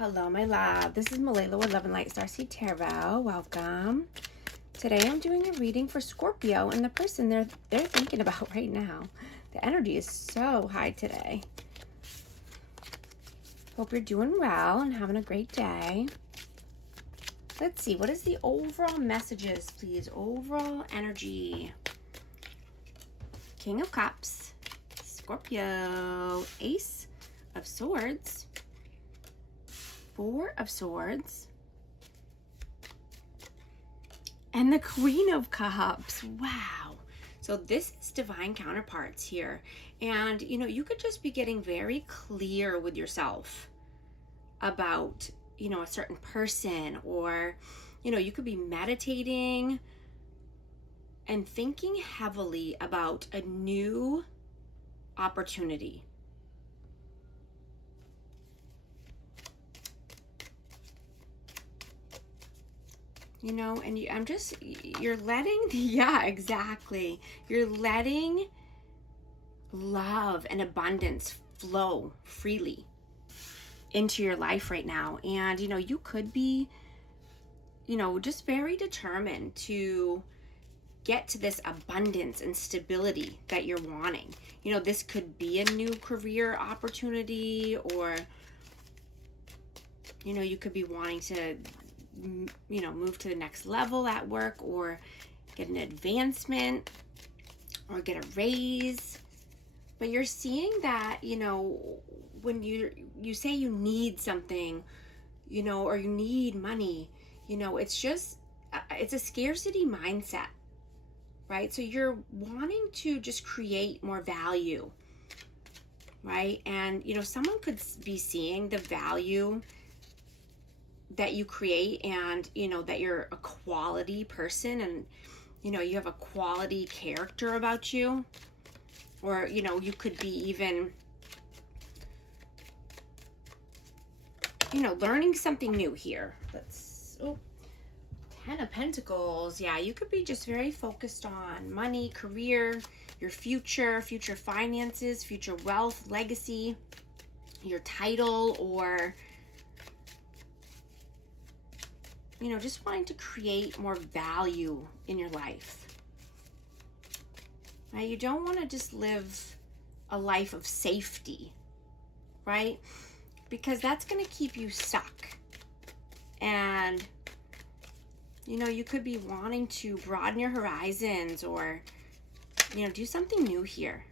Hello, my love. This is Malayla with Love and Light Starseed Tarot. Welcome. Today I'm doing a reading for Scorpio and the person they're thinking about right now. The energy is so high today. Hope you're doing well and having a great day. Let's see, what is the overall messages, please? Overall energy. King of Cups, Scorpio, Ace of Swords, Four of Swords, and the Queen of Cups. Wow. So this is divine counterparts here. And, you could just be getting very clear with yourself about, a certain person, or, you could be meditating and thinking heavily about a new opportunity. And you're letting, yeah, exactly. You're letting love and abundance flow freely into your life right now. And, you could be, just very determined to get to this abundance and stability that you're wanting. This could be a new career opportunity, or, you could be wanting to move to the next level at work, or get an advancement, or get a raise. But you're seeing that, when you say you need something, or you need money, it's a scarcity mindset, right? So you're wanting to just create more value, right? And, someone could be seeing the value that you create, and that you're a quality person, and you have a quality character about you. Or you could be even learning something new here. Ten of Pentacles. Yeah, you could be just very focused on money, career, your future finances, future wealth, legacy, your title, or just wanting to create more value in your life. Right? You don't want to just live a life of safety, right? Because that's going to keep you stuck. And, you could be wanting to broaden your horizons, or, do something new here.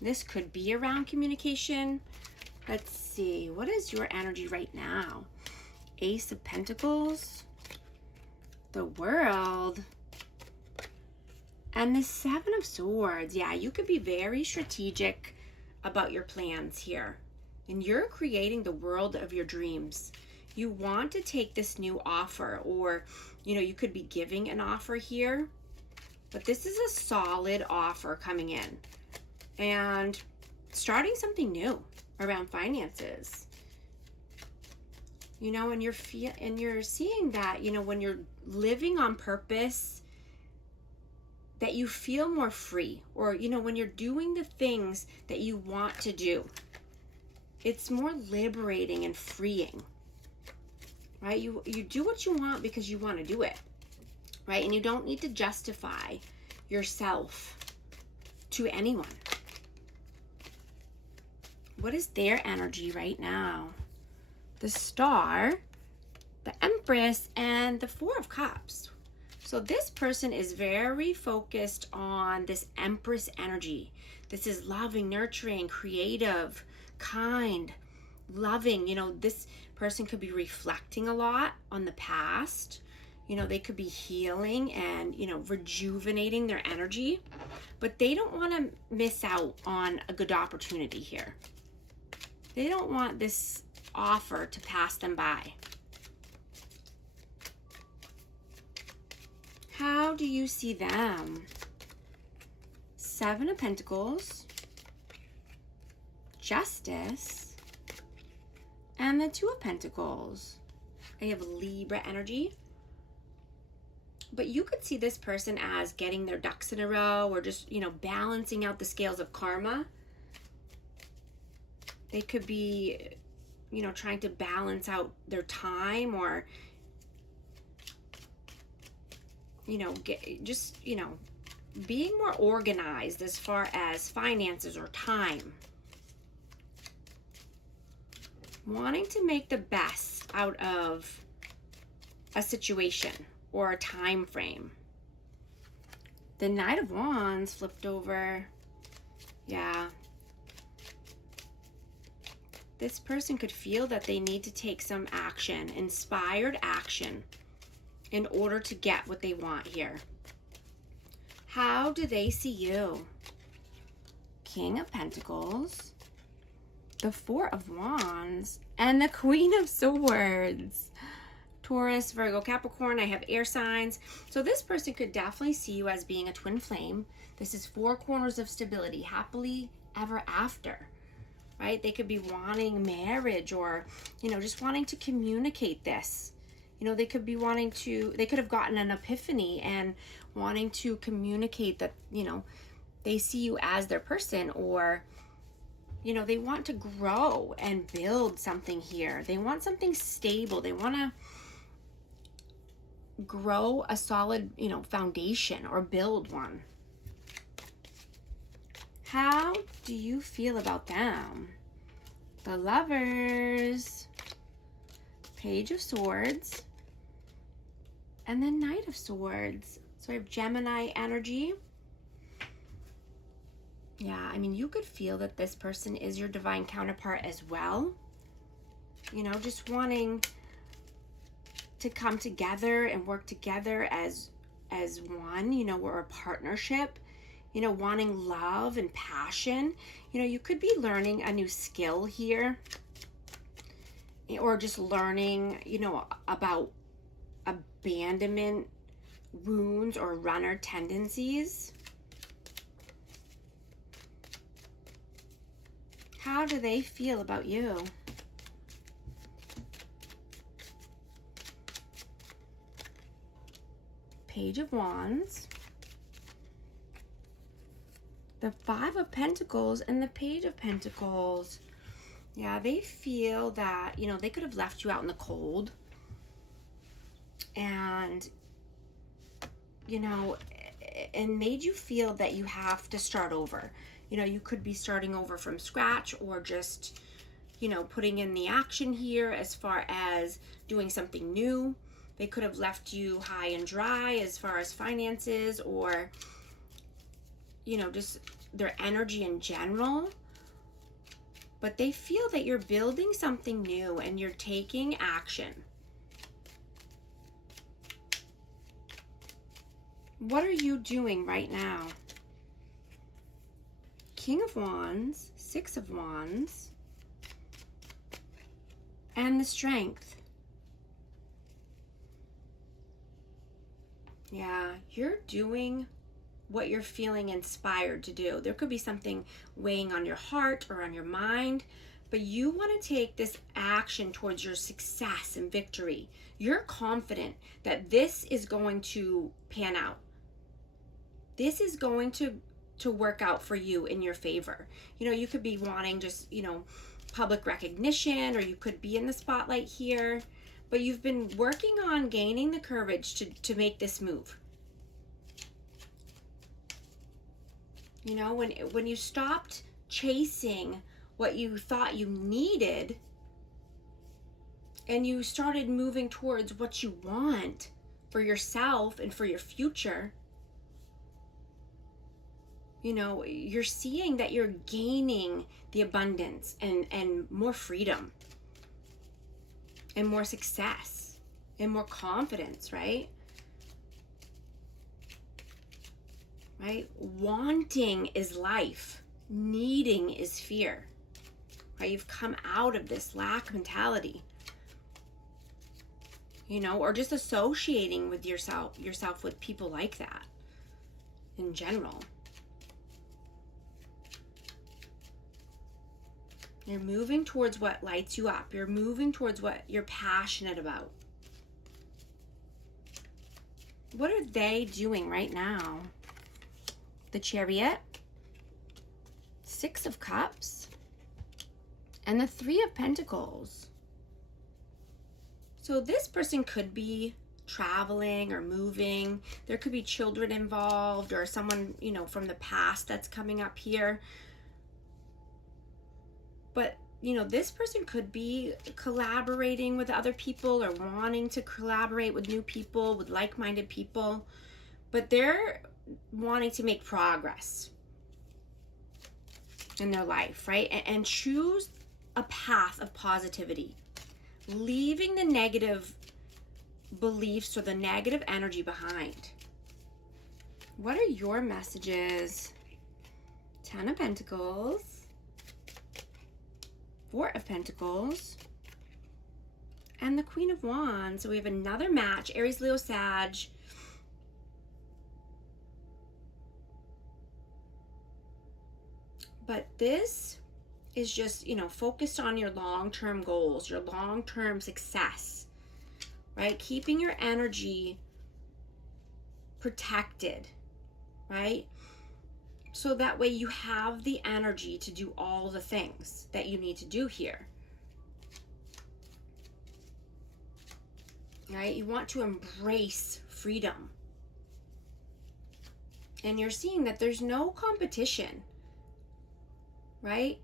This could be around communication. Let's see. What is your energy right now? Ace of Pentacles, the World, and the Seven of Swords. Yeah, you could be very strategic about your plans here. And you're creating the world of your dreams. You want to take this new offer, or, you could be giving an offer here. But this is a solid offer coming in. And starting something new around finances. And you're seeing that, when you're living on purpose, that you feel more free, or when you're doing the things that you want to do, it's more liberating and freeing, right? You do what you want because you want to do it, right? And you don't need to justify yourself to anyone. What is their energy right now? The Star, the Empress, and the Four of Cups. So this person is very focused on this Empress energy. This is loving, nurturing, creative, kind, loving. This person could be reflecting a lot on the past. They could be healing and, rejuvenating their energy. But they don't want to miss out on a good opportunity here. They don't want this offer to pass them by. How do you see them? Seven of Pentacles, Justice, and the Two of Pentacles. I have Libra energy. But you could see this person as getting their ducks in a row, or just, balancing out the scales of karma. They could be you know, trying to balance out their time, or, you know, being more organized as far as finances or time. Wanting to make the best out of a situation or a time frame. The Knight of Wands flipped over. Yeah. This person could feel that they need to take some action, inspired action, in order to get what they want here. How do they see you? King of Pentacles, the Four of Wands, and the Queen of Swords. Taurus, Virgo, Capricorn, I have air signs. So this person could definitely see you as being a twin flame. This is four corners of stability, happily ever after, right? They could be wanting marriage, or, you know, just wanting to communicate this. You know, they could be wanting to, they could have gotten an epiphany and wanting to communicate that, you know, they see you as their person, or, you know, they want to grow and build something here. They want something stable. They want to grow a solid, you know, foundation, or build one. How do you feel about them? The Lovers, Page of Swords, and the Knight of Swords. So I have Gemini energy. Yeah, I mean, you could feel that this person is your divine counterpart as well. You know, just wanting to come together and work together as one, you know, or a partnership, you know, wanting love and passion. You know, you could be learning a new skill here, or just learning, you know, about abandonment wounds or runner tendencies. How do they feel about you? Page of Wands, the Five of Pentacles, and the Page of Pentacles. Yeah, they feel that, you know, they could have left you out in the cold, and, you know, and made you feel that you have to start over. You know, you could be starting over from scratch, or just, you know, putting in the action here as far as doing something new. They could have left you high and dry as far as finances, or, you know, just their energy in general. But they feel that you're building something new and you're taking action. What are you doing right now? King of Wands, Six of Wands, and the Strength. Yeah, you're doing what you're feeling inspired to do. There could be something weighing on your heart or on your mind, but you want to take this action towards your success and victory. You're confident that this is going to pan out. This is going to work out for you in your favor. You know, you could be wanting just, you know, public recognition, or you could be in the spotlight here, but you've been working on gaining the courage to make this move. You know, when you stopped chasing what you thought you needed, and you started moving towards what you want for yourself and for your future, you know, you're seeing that you're gaining the abundance and more freedom and more success and more confidence, right? Right? Wanting is life. Needing is fear. Right? You've come out of this lack mentality. You know, or just associating with yourself with people like that in general. You're moving towards what lights you up. You're moving towards what you're passionate about. What are they doing right now? The Chariot, Six of Cups, And the Three of Pentacles. So this person could be traveling or moving. There could be children involved or someone, you know, from the past that's coming up here. But, you know, this person could be collaborating with other people or wanting to collaborate with new people, with like-minded people. But they're wanting to make progress in their life, right? And choose a path of positivity, leaving the negative beliefs or the negative energy behind. What are your messages? 10 of Pentacles, 4 of Pentacles, and the Queen of Wands. So we have another match, Aries, Leo, Sag. But this is just, you know, focused on your long-term goals, your long-term success, right? Keeping your energy protected, right? So that way you have the energy to do all the things that you need to do here, right? You want to embrace freedom. And you're seeing that there's no competition, right?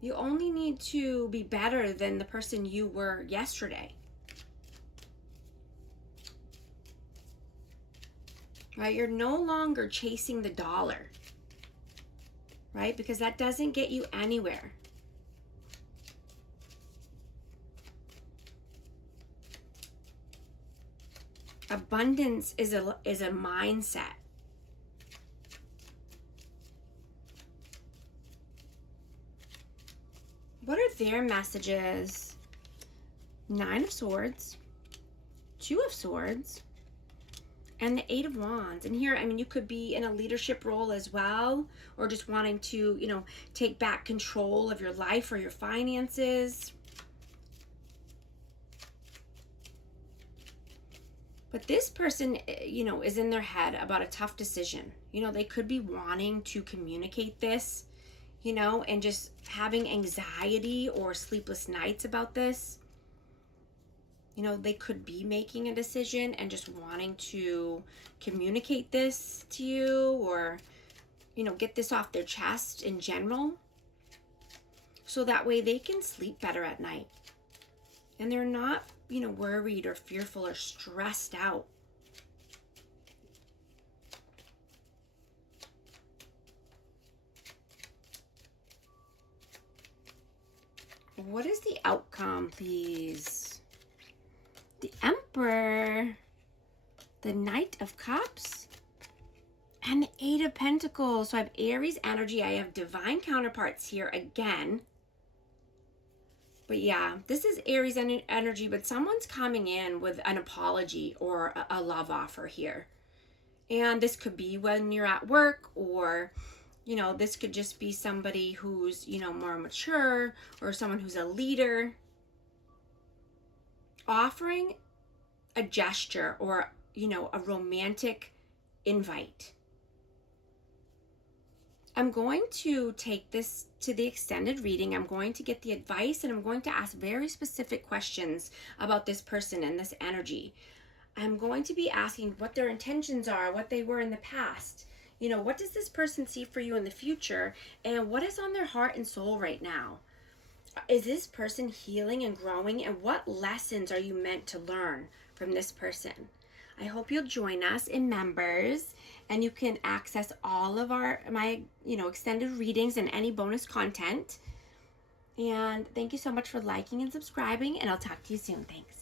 You only need to be better than the person you were yesterday. Right? You're no longer chasing the dollar. Right? Because that doesn't get you anywhere. Abundance is a mindset. What are their messages? 9 of Swords, 2 of Swords, and the 8 of Wands. And here, I mean, you could be in a leadership role as well, or just wanting to, you know, take back control of your life or your finances. But this person, you know, is in their head about a tough decision. You know, they could be wanting to communicate this, you know, and just having anxiety or sleepless nights about this. You know, they could be making a decision and just wanting to communicate this to you, or, you know, get this off their chest in general, so that way they can sleep better at night. And they're not, you know, worried or fearful or stressed out. What is the outcome, please? The Emperor, the Knight of Cups, and the 8 of Pentacles. So I have Aries energy. I have divine counterparts here again. But yeah, this is Aries energy, but someone's coming in with an apology or a love offer here. And this could be when you're at work, or, you know, this could just be somebody who's, you know, more mature, or someone who's a leader, offering a gesture or, you know, a romantic invite. I'm going to take this to the extended reading. I'm going to get the advice, and I'm going to ask very specific questions about this person and this energy. I'm going to be asking what their intentions are, what they were in the past. You know, what does this person see for you in the future, and what is on their heart and soul right now? Is this person healing and growing, and what lessons are you meant to learn from this person? I hope you'll join us in members, and you can access all of my extended readings and any bonus content. And thank you so much for liking and subscribing, and I'll talk to you soon. Thanks.